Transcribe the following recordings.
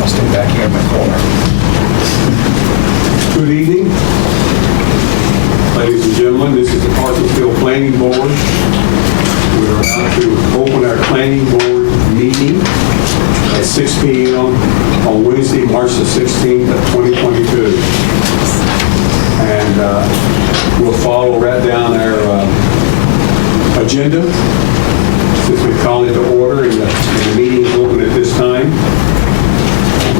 I'll stay back here in my corner. Good evening, ladies and gentlemen. This is the Parsonsville Planning Board. We're about to open our planning board meeting at 6 p.m. on Wednesday, March the 16th of 2022. And we'll follow right down our agenda since we call it to order and the meeting is open at this time.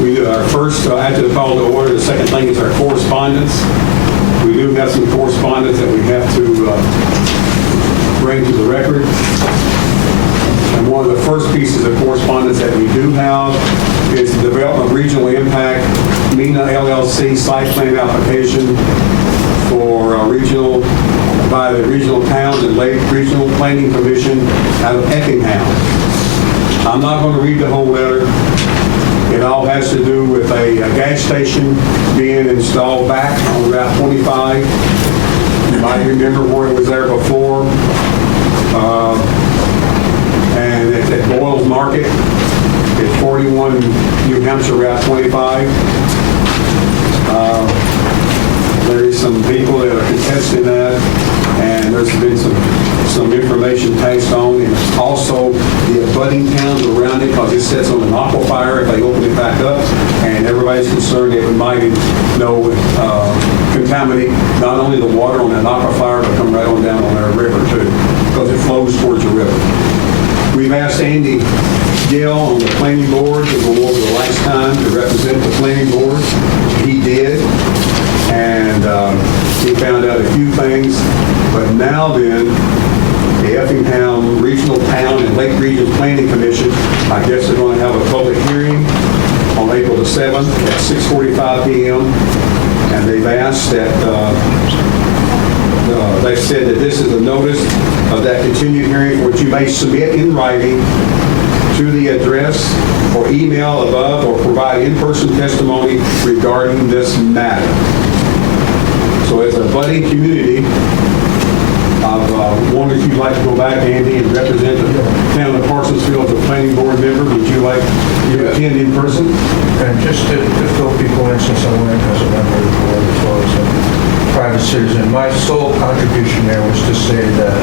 We do our first, after the call to order, the second thing is our correspondence. We do have some correspondence that we have to bring to the record. And one of the first pieces of correspondence that we do have is the Development of Regional Impact MENA LLC site plan application for by the Regional Towns and Lake Regional Planning Commission out of Effingham. I'm not going to read the whole letter. It all has to do with a gas station being installed back on Route 25. You might remember where it was there before. And it's at Boyles Market. It's 41 New Hampshire Route 25. There is some people that are contesting that, and there's been some information passed on, and also the abutting towns around it, because it sits on an aquifer if they open it back up, and everybody's concerned that it might contaminate not only the water on that aquifer, but come right on down on our river too, because it flows towards the river. We've asked Andy Gill on the planning board to go over the last time to represent the planning board. He did, and he found out a few things, but now then, the Effingham Regional Town and Lake Region Planning Commission, I guess they're going to have a public hearing on April the 7th at 6:45 p.m. And they've asked that, they've said that this is a notice of that continued hearing, which you may submit in writing to the address or email above, or provide in-person testimony regarding this matter. So as a budding community, I've wondered if you'd like to go back, Andy, and represent the town of Parsonsville as a planning board member. Would you like to attend in person? And just to fill people in, since I went as a member of the board as well as a private citizen, my sole contribution there was to say that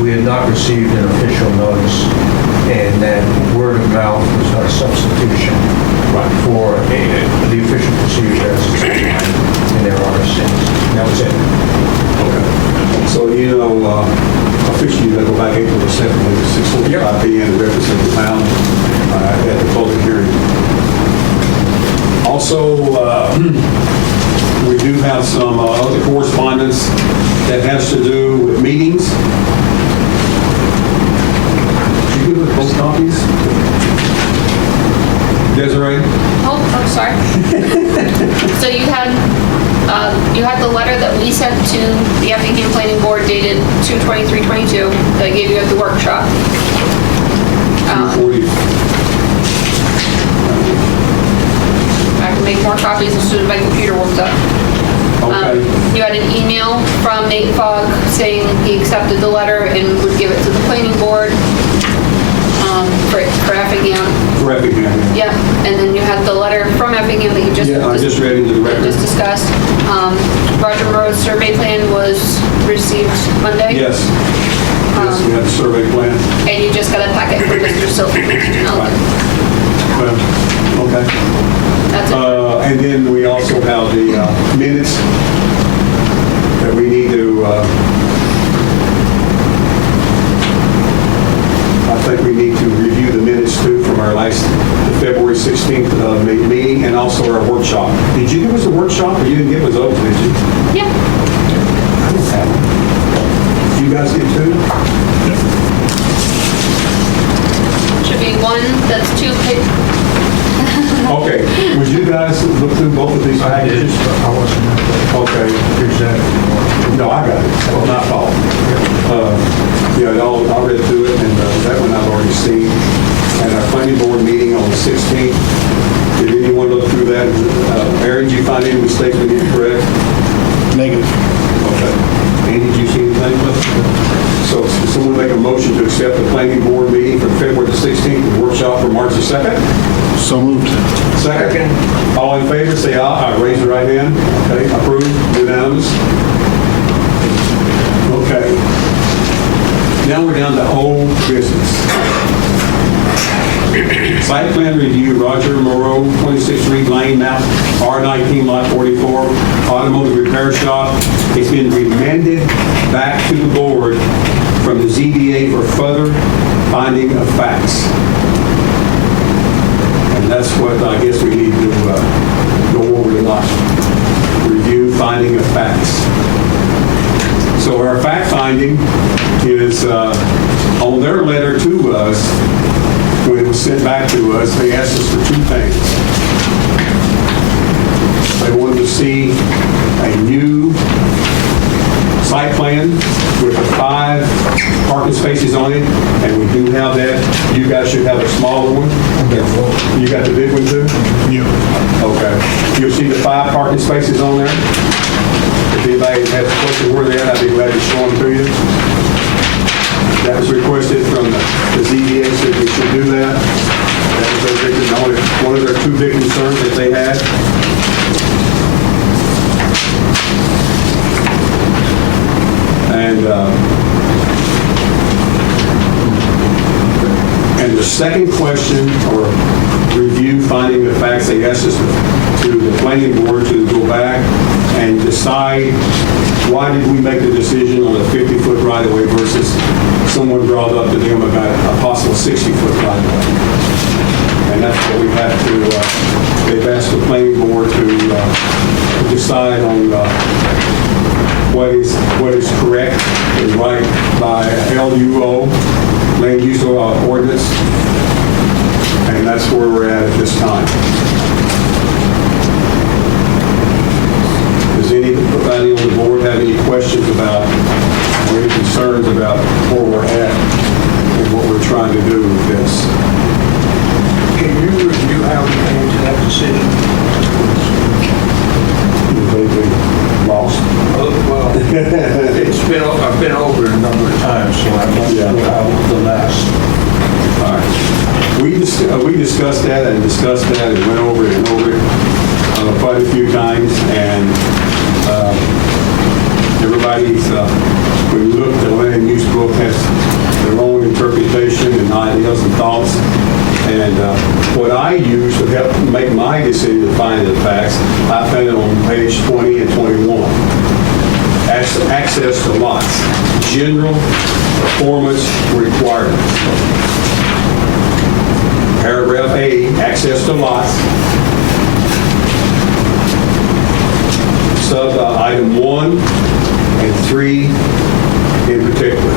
we had not received an official notice, and that word of mouth was not a substitution for the official procedure as it's outlined in their RSAs. That was it. Okay. So, officially, you got to go back April the 7th at 6:45 p.m. to represent the town at the public hearing. Also, we do have some other correspondence that has to do with meetings. Did you give us both copies? Desiree? Oh, I'm sorry. So you had the letter that we sent to the Effingham Planning Board dated 2/23/22 that I gave you at the workshop. 240. I can make more copies as soon as my computer warms up. Okay. You had an email from Nate Fogg saying he accepted the letter and would give it to the planning board for Effingham. For Effingham. Yep, and then you had the letter from Effingham that you just Yeah, I just read into the record. just discussed. Roger Monroe's survey plan was received Monday. Yes. Yes, we have the survey plan. And you just got a packet from Mr. Silky. Well, okay. That's it. And then we also have the minutes that we need to, I think we need to review the minutes too from our last February 16th meeting, and also our workshop. Did you give us a workshop, or you didn't give us those, did you? Yeah. I don't have them. Did you guys get two? Should be one that's two. Okay. Would you guys look through both of these packages? I wasn't. Okay. Here's that. No, I got it. Well, not fault. Yeah, I read through it, and that one I've already seen. And our planning board meeting on the 16th. Did anyone look through that? Aaron, did you find any mistakes we did correct? Negative. Okay. Andy, did you see anything? So, does someone make a motion to accept the planning board meeting from February the 16th and workshop for March the 2nd? So moved. Second. All in favor, say aye. Raise your right hand. Okay, approved, unanimous. Okay. Now we're down to old business. Site plan review, Roger Moreau, 26 Reed Lane, map R19, lot 44, automotive repair shop. It's been remanded back to the board from the ZBA for further finding of facts. And that's what I guess we need to go over tonight. Review finding of facts. So our fact finding is on their letter to us, when it was sent back to us, they asked us for two things. They wanted to see a new site plan with the 5 parking spaces on it, and we do have that. You guys should have a smaller one. You got the big one too? Yeah. Okay. You'll see the 5 parking spaces on there. If anybody has a question where they're at, I'd be glad to show them to you. That was requested from the ZBA, said we should do that. That was their big, one of their 2 big concerns that they had. And the second question, or review finding the facts, they asked us to the planning board to go back and decide why did we make the decision on a 50-foot right-of-way versus someone brought up to them about a possible 60-foot right-of-way. And that's what we have to, they've asked the planning board to decide on what is correct and right by LUO, land use ordinance, and that's where we're at this time. Does anybody on the board have any questions about or any concerns about where we're at and what we're trying to do with this? Can you review how we came to that decision? Completely lost. Well, I've been over it a number of times, so I'm not sure how the last. All right. We discussed that and went over it and over it quite a few times, and everybody's, when we look at the land use book, has their own interpretation and ideas and thoughts. And what I use to help make my decision to find the facts, I found it on page 20 and 21. Access to lots, general performance requirements. Paragraph A, access to lots. Sub item 1 and 3 in particular,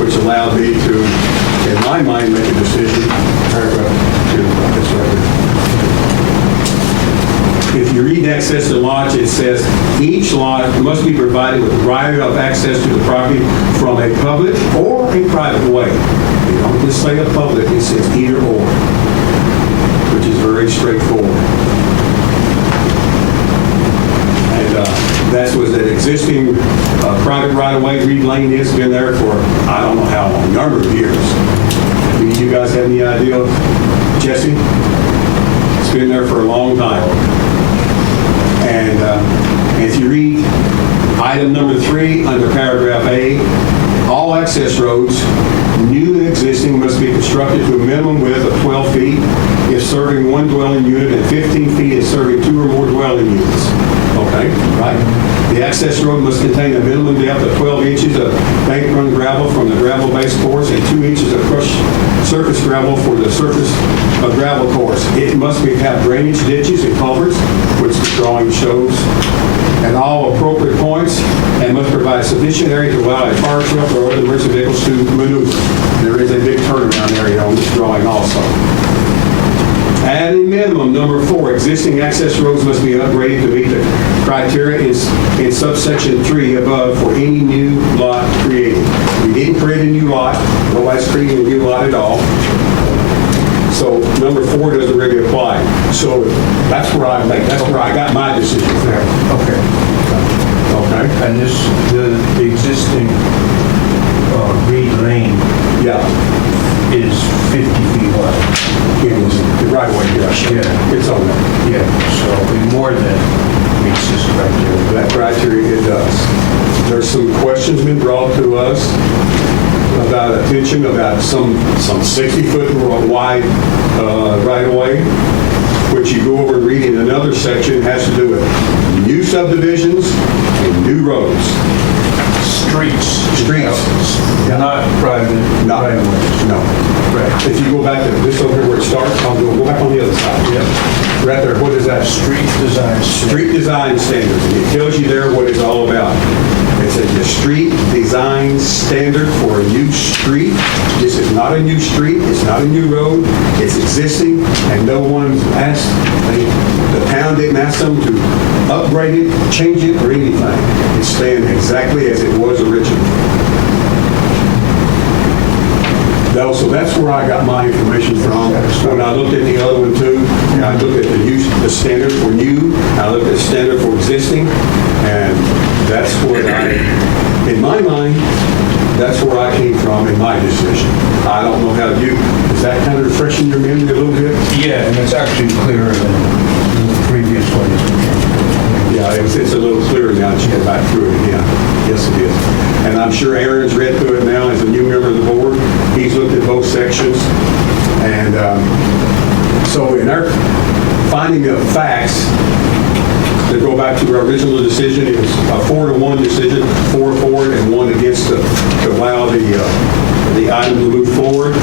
which allowed me to, in my mind, make a decision. Paragraph 2, that's right there. If you read access to lots, it says each lot must be provided with right of access to the property from a public or a private way. You don't just say a public, it says either or, which is very straightforward. And that was that existing private right-of-way. Reed Lane has been there for, I don't know how long, a number of years. Do you guys have any idea, Jesse? It's been there for a long time. And if you read item number 3 under paragraph A, all access roads, new and existing, must be constructed to a minimum width of 12 feet if serving one dwelling unit and 15 feet if serving 2 or more dwelling units. Okay, right. The access road must contain a minimum depth of 12 inches of bank run gravel from the gravel base course and 2 inches of crushed surface gravel for the surface of gravel course. It must have drainage ditches and culverts, which the drawing shows, at all appropriate points, and must provide sufficient area to allow a fire truck or other emergency vehicles to maneuver. There is a big turnaround area on this drawing also. At a minimum, number 4, existing access roads must be upgraded to meet the criteria in subsection 3 above for any new lot created. We didn't create a new lot. Nobody's creating a new lot at all. So number 4 doesn't really apply. So that's where I got my decision there. Okay. Okay? And the existing Reed Lane, Yeah. is 50 feet wide. The right of way, yes. Yeah. It's on there. Yeah, so it more than meets this criteria. That criteria, it does. There's some questions been brought to us about attention about some 60-foot wide right-of-way, which you go over and read in another section, has to do with new subdivisions and new roads. Streets. Yeah. Not private Not- right-of-ways. No. Right. If you go back to this over here where it starts, I'll go back on the other side. Yep. Right there, what is that? Street design. Street design standards, and it tells you there what it's all about. It says the street design standard for a new street. This is not a new street, it's not a new road, it's existing, and no one's asked, the town didn't ask them to upgrade it, change it, or anything. It's staying exactly as it was originally. So that's where I got my information from. When I looked at the other one too, I looked at the standard for new, I looked at the standard for existing, and that's what in my mind, that's where I came from in my decision. I don't know how you, is that kind of refreshing your memory a little bit? Yeah, and it's actually clearer than the previous one. Yeah, it's a little clearer now that you get back through it again. Yes, it is. And I'm sure Aaron's read through it now as a new member of the board. He's looked at both sections. And so in our finding of facts, to go back to our original decision, it was a 4-1 decision, 4 for it and 1 against to allow the item to move forward.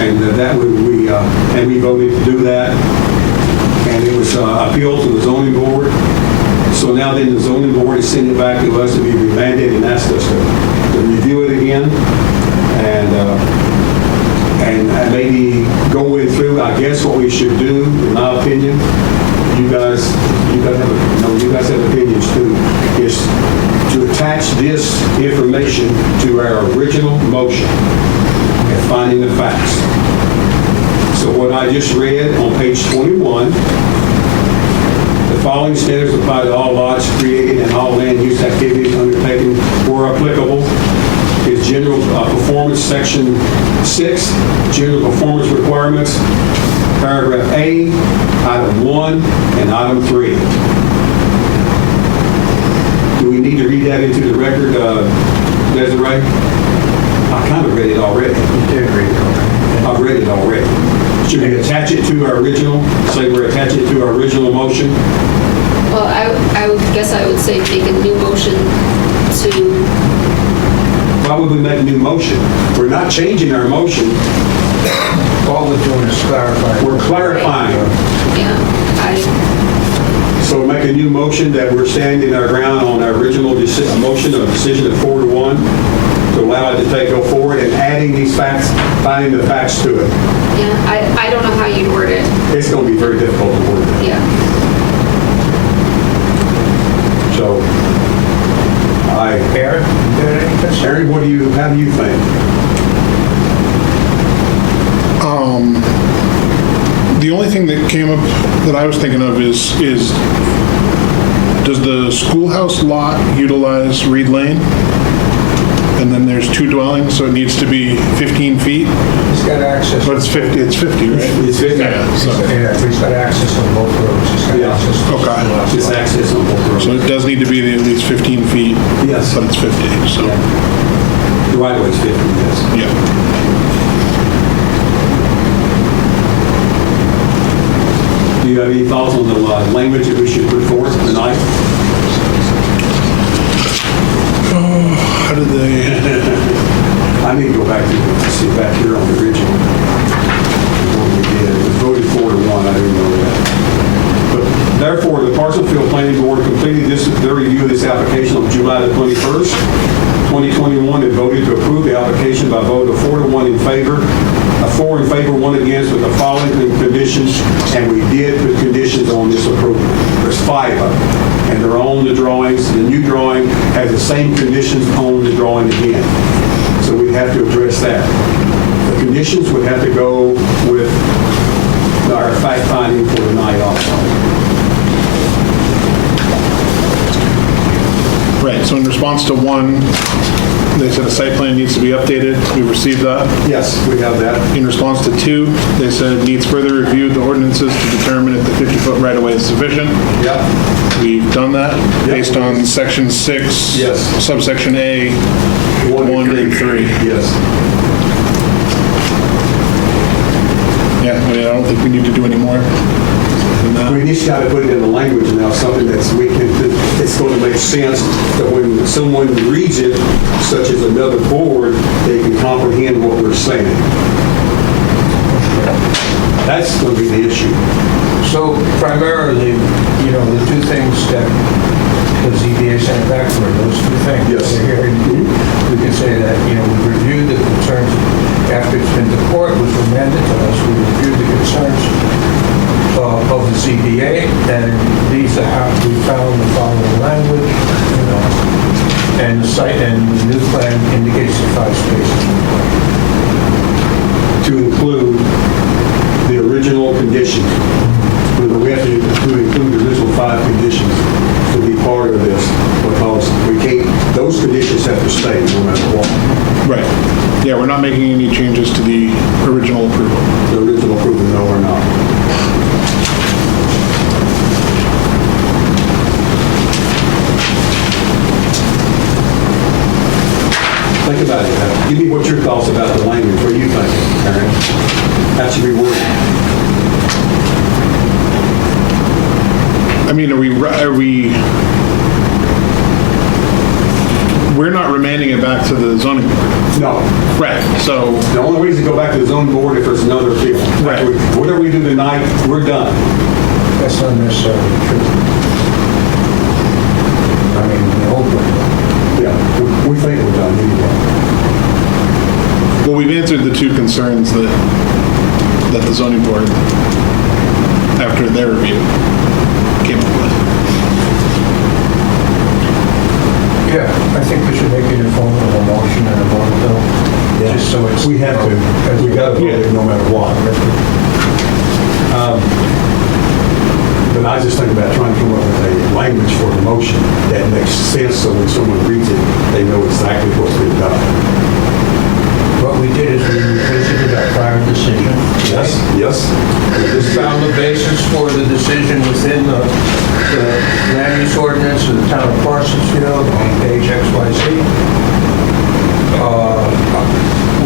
And that we voted to do that. And it was appealed to the zoning board. So now then the zoning board is sending it back to us to be remanded and asked us to review it again and maybe go in through, I guess what we should do, in my opinion, you guys have opinions too, is to attach this information to our original motion and finding the facts. So what I just read on page 21, the following standards apply to all lots created and all land use activities undertaken where applicable. Is general performance section 6, general performance requirements, paragraph A, item 1, and item 3. Do we need to read that into the record, Desiree? I kind of read it already. You did read it already. I've read it already. Should we attach it to our original, say we're attaching it to our original motion? Well, I would guess I would say make a new motion to, Why would we make a new motion? We're not changing our motion, All we're doing is clarifying. we're clarifying. So make a new motion that we're standing our ground on our original motion of decision of 4-1 to allow it to go forward and adding these facts, finding the facts to it. yeah, I don't know how you'd word it. It's going to be very difficult to word. Yeah. So, Aaron, you got anything? Harry, how do you think? The only thing that came up that I was thinking of is does the schoolhouse lot utilize Reed Lane? And then there's 2 dwellings, so it needs to be 15 feet, He's got access. but it's 50, right? It's 50. Yeah, so, Yeah, he's got access on both roads. He's got Yeah. access. to Okay. the last It's lot. access on both roads. so it does need to be at least 15 feet. Yes. But it's 50, so, The right of way is 50, yes. yeah. Do you have any thoughts on the language that we should put forth tonight? How did they, I need to go back to see back here on the original. What we did, it was voted 4-1, I didn't know that. But therefore, the Parsonsville Planning Board completed their review of this application on July the 21st, 2021, and voted to approve the application by a vote of 4-1 in favor, 4 in favor, 1 against, with the following conditions, and we did put conditions on this approval. There's 5 of them, and they're on the drawings. The new drawing has the same conditions on the drawing again. So we'd have to address that. The conditions would have to go with our fact finding for tonight also. Right, so in response to 1, they said a site plan needs to be updated. We received that. Yes, we have that. In response to 2, they said needs further review of the ordinances to determine if the 50-foot right-of-way is sufficient. Yep. We've done that based on section 6, Yes. subsection A, 1 and 3. Yes. Yeah, I mean, I don't think we need to do any more than that. We just got to put it in the language now, something that's it's going to make sense that when someone reads it, such as another board, they can comprehend what we're saying. That's going to be the issue. So primarily, the two things that the ZBA sent back were those two things. Yes. They're here. We can say that, we reviewed the concerns after it's been to court, was remanded to us. We reviewed the concerns of the ZBA, and these are how we found the following language, and the site and the new plan indicates the 5 spaces. To include the original conditions. We have to include the original 5 conditions to be part of this, because we can't, those conditions have to stay no matter what. Right. Yeah, we're not making any changes to the original approval. The original approval, no, we're not. Think about it. Give me what your thoughts about the language. What do you think, Aaron? That should be worded. I mean, we're not remanding it back to the zoning board. No. Right, so, The only reason to go back to the zoning board if there's another appeal. Right. Whatever we do tonight, we're done. That's not necessarily true. I mean, we hope we're done. Yeah, we think we're done anyway. well, we've answered the 2 concerns that the zoning board, after their review, came up with. Yeah, I think we should make it in form of a motion and a vote, though, just so it's... We have to. We got to vote it no matter what. But I just think about trying to come up with a language for the motion that makes sense, so when someone reads it, they know exactly what's been done. What we did is we revisited our prior decision. Yes, yes. We found the basis for the decision within the land use ordinance of the town of Parsonsfield on page XYZ.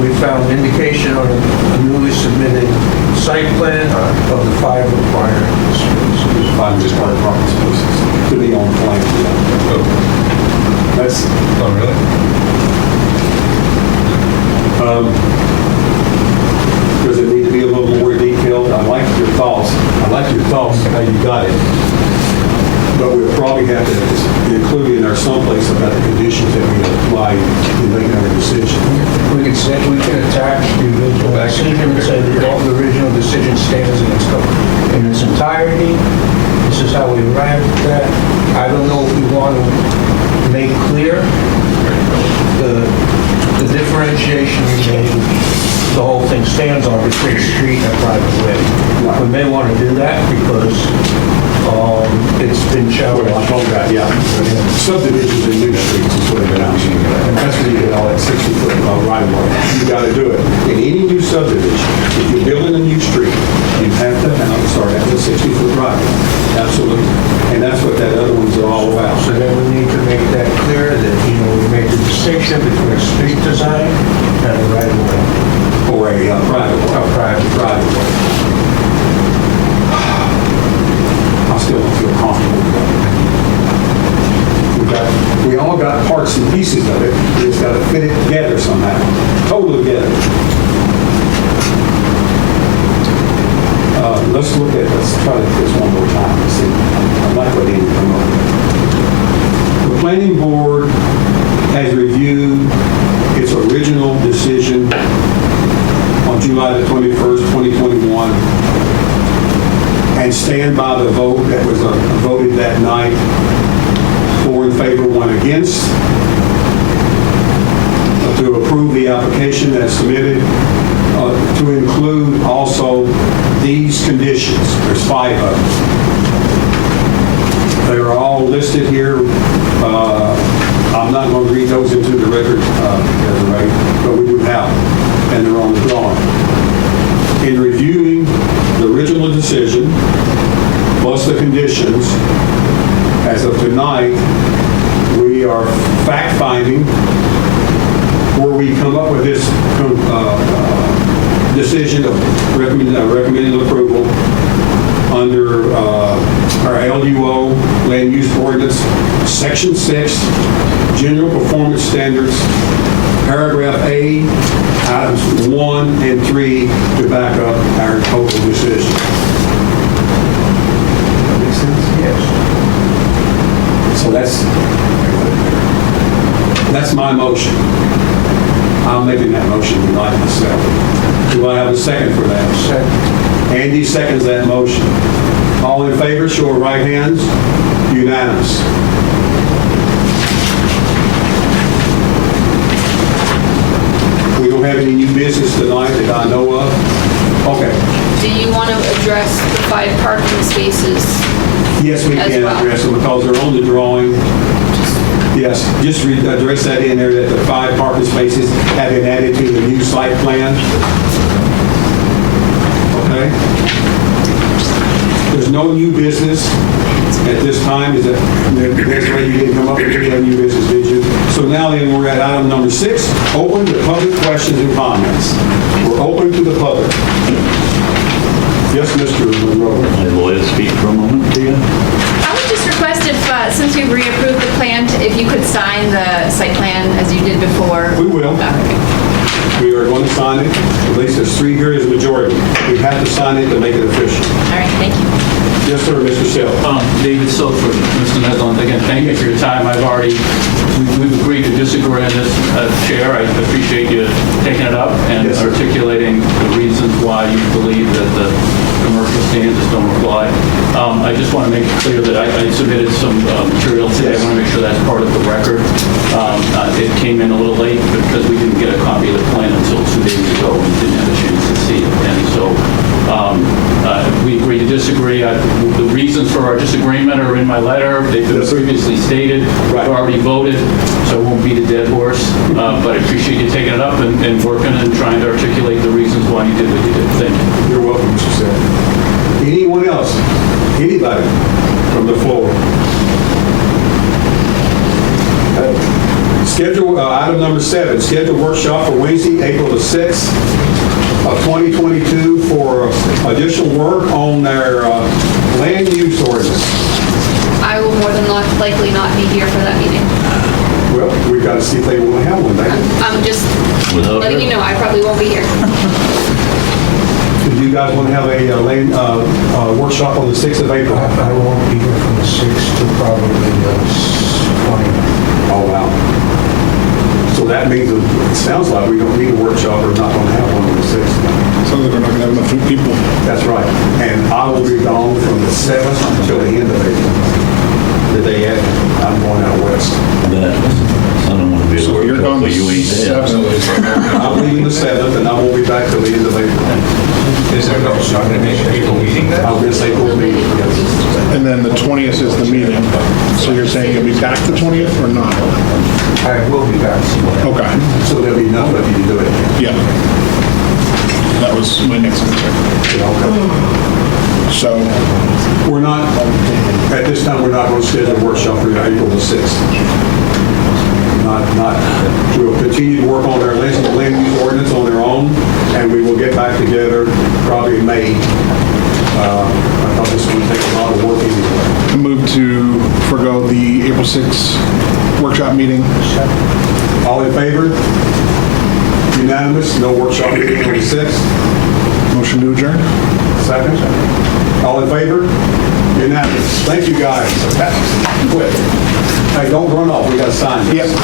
We found indication on a newly submitted site plan of the 5 required spaces. 5 just part of parking spaces to be on plan. That's, Oh, really? does it need to be a little more detailed? I like your thoughts. How you got it. But we'll probably have to include in there someplace about the conditions that we apply in making our decision. We can attach the original decision and say that all the original decision stands in its entirety. This is how we arrived at that. I don't know if we want to make clear the differentiation we made, the whole thing stands on between street and private way. We may want to do that because it's been challenged. Well, I told that, yeah. Subdivisions in new streets is what it amounts to. And that's when you get all that 60-foot right of way. You got to do it. In any new subdivision, if you're building a new street, you have to start at the 60-foot right of way. Absolutely. And that's what that other one's all about. So then we need to make that clear that, we make the distinction between a street design and a right of way. Or a private way. Private way. I still don't feel comfortable with that. We all got parts and pieces of it. We just got to fit it together somehow. Totally together. Let's try this one more time. Let's see. I like what Andy come up with. The planning board has reviewed its original decision on July the 21st, 2021, and stand by the vote that was voted that night, 4 in favor, 1 against, to approve the application that's submitted, to include also these conditions. There's 5 of them. They are all listed here I'm not going to read those into the record, but we do have them, and they're on the drawing. In reviewing the original decision, plus the conditions, as of tonight, we are fact-finding where we come up with this decision of recommending approval under our LUO, Land Use Ordinance, Section 6, General Performance Standards, Paragraph A, items 1 and 3 to back up our total decision. That makes sense? Yes. So that's my motion. I'm making that motion tonight myself. Do I have a second for that? Second. Andy seconds that motion. All in favor, show of right hands. Unanimous. We don't have any new business tonight that I know of. Okay. Do you want to address the 5 parking spaces? Yes, we As can well. address them because they're on the drawing. Yes, just address that in there that the 5 parking spaces have been added to the new site plan. Okay? There's no new business at this time. Is that, that's why you didn't come up with any new business, did you? So now then, we're at item number 6, open to public questions and comments. We're open to the public. Yes, Mr. Monroe. I'd like to speak for a moment to you. I would just request if, since we've reapproved the plan, if you could sign the site plan as you did before. We will. Okay. We are going to sign it. At least there's 3 here as majority. We have to sign it to make it official. All right, thank you. Yes, sir, Mr. Sell. David Silver, Mr. Neslin, again, thank you for your time. We've agreed to disagree on this, Chair. I appreciate you taking it up and Yes, sir. articulating the reasons why you believe that the commercial standards don't apply. I just want to make it clear that I submitted some material today. I want to make sure that's part of the record. It came in a little late because we didn't get a copy of the plan until 2 days ago and didn't have a chance to see it. And so we agree to disagree. The reasons for our disagreement are in my letter. They've been previously stated. Right. We've already voted, so I won't beat a dead horse. But I appreciate you taking it up and working and trying to articulate the reasons why you did what you did. Thank you. You're welcome, Mr. Sell. Anyone else? Anybody from the floor? Schedule, item number 7, schedule workshop for Wednesday, April the 6th of 2022 for additional work on their land use ordinance. I will more than likely not be here for that meeting. Well, we've got to see if they want to have one. I'm just Without letting her? you know, I probably won't be here. Do you guys want to have a land workshop on the 6th of April? I won't be here from the 6th to probably the 20th. Oh, wow. So that means, it sounds like we don't need a workshop or not going to have one on the 6th. Sounds like we're not going to have enough people. That's right. And I will be gone from the 7th until the end of April. The day after, I'm going out west. That, I don't want to be at So work, you're gone but you ain't there. 7th. I'm leaving the 7th and I won't be back till the end of April. Is there no April meeting then? I'll miss April meeting, yes. And then the 20th is the meeting. So you're saying you'll be back the 20th or not? I will be back. Okay, So there'll be nothing for you to do it. yeah. That was my next concern. So, We're not, at this time, we're not going to schedule a workshop for April the 6th. We'll continue to work on our land use ordinance on their own, and we will get back together probably in May. I thought this would take a lot of work anyway. I move to forego the April 6th workshop meeting. All in favor? Unanimous, no workshop meeting on the 6th? Motion to adjourn? Second? All in favor? Unanimous. Thank you, guys. Quick. Hey, don't run off, we got to sign this. Yep.